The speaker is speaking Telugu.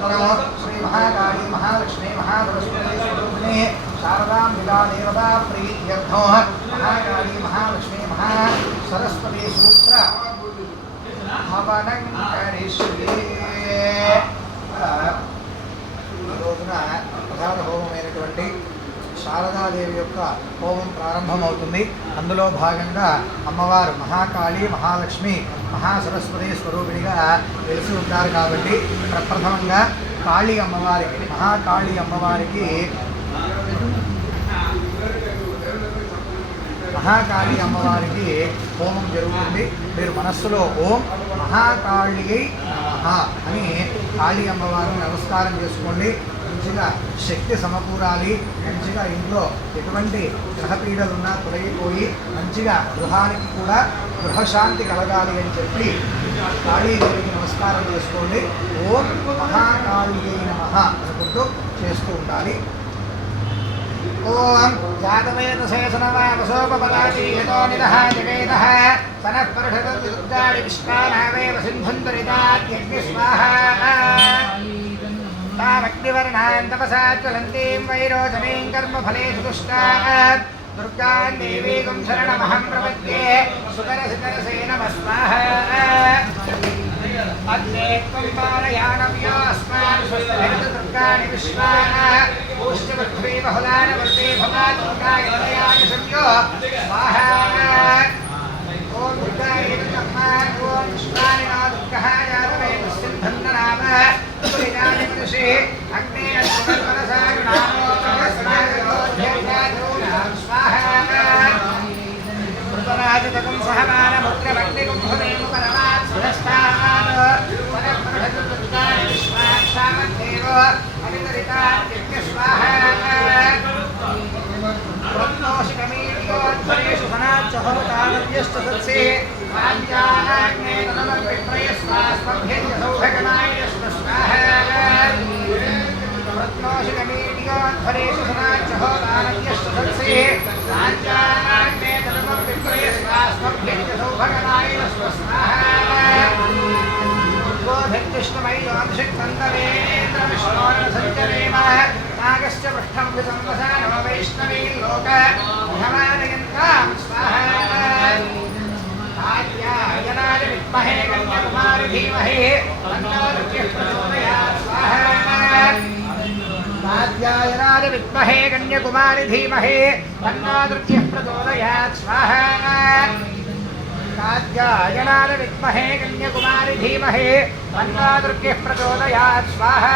श्री महाकाली महालक्ष्मी महासरस्वती स्वरूपिणी शारदाम्बिका देवता प्रीत्यर्थो महाकाली महालक्ष्मी महासरस्वती सूत्र हवनं करिष्ये రోజున ప్రధాన హోమమైనటువంటి శారదాదేవి యొక్క హోమం ప్రారంభమవుతుంది. అందులో భాగంగా అమ్మవారు మహాకాళి మహాలక్ష్మి మహాసరస్వతి స్వరూపిణిగా వెలిసి ఉంటారు. కాబట్టి ప్రప్రథమంగా కాళీ అమ్మవారికి మహాకాళి అమ్మవారికి మహాకాళి అమ్మవారికి హోమం జరుగుతుంది. మీరు మనస్సులో ఓం మహాకాళియై నమః అని కాళీ అమ్మవారిని నమస్కారం చేసుకోండి. మంచిగా శక్తి సమకూరాలి, మంచిగా ఇంట్లో ఎటువంటి గ్రహపీడలున్నా తొలగిపోయి మంచిగా గృహానికి కూడా గృహశాంతి కలగాలి అని చెప్పి కాళీదేవికి నమస్కారం చేసుకోండి. ఓం మహాకాళియై నమః అనుకుంటూ చేస్తూ ఉండాలి. ఓం జాతవేదశేషనవామసోపపదాతి యతో నిదః జగేదః సనః పరుషదుర్గాడి విశ్వానావేవ సింధుందరిదాత్యగ్ని స్వాహా తామగ్నివర్ణాం తపసా జ్వలంతీం వైరోచనీం కర్మఫలేషు దుష్టాత్ దుర్గాం దేవీం శరణమహం ప్రపద్యే సుతరసితరసే నమః స్వాహా అగ్నే త్వం పారయాణవ్యో అస్మాన్ స్వస్తిర్దు దుర్గాని విశ్వాః పూష్యపృథ్వీ బహుళాని వర్తే భవాత్ దుర్గాయ దయాని సంయో స్వాహా ఓం దుర్గాయ నమః ఓం విశ్వాని నమః దుర్గాయ జాతవే తస్మిన్ధన్ననామ పురిజాని పురుషే అగ్నే అస్మన్మనసాగుణామో ప్రవస్నాగోధ్యజాతోనాం స్వాహా మృతరాజతకం సహమానముగ్రభక్తికం భవేము పరమాత్ సురస్తాన్ పరమపరమదుర్గాని విశ్వాక్షామదేవ అవితరితాత్యగ్ని స్వాహా ప్రత్నోషికమీర్యోధ్వరేషు సనాచ్చహోతానవ్యశ్చ సత్సే రాజ్యాగ్నే తనమర్పిప్రయస్వాస్మభ్యజ్య సౌభగమాయశ్వ స్వాహా ప్రత్నోషికమీర్యోధ్వరేషు సనాచ్చహోతానవ్యశ్చ సత్సే రాజ్యాగ్నే తనమర్పిప్రయస్వాస్మభ్యజ్య సౌభగమాయశ్వ స్వాహా गोभिर्तिष्ठमैलोऽभिषिक्तन्तरेन्द्रविष्णोर्नसञ्चरेम नागश्च पृष्ठं विसंवसा नव वैष्णवी लोक भवानयन्तां स्वाहा आद्यायनाय विद्महे कन्याकुमारी धीमहि तन्नो दुर्गः प्रचोदयात् स्वाहा आद्यायनाय विद्महे कन्याकुमारी धीमहि तन्नो दुर्गः प्रचोदयात् स्वाहा कात्यायनाय विद्महे कन्याकुमारी धीमहि तन्नो दुर्गः प्रचोदयात् स्वाहा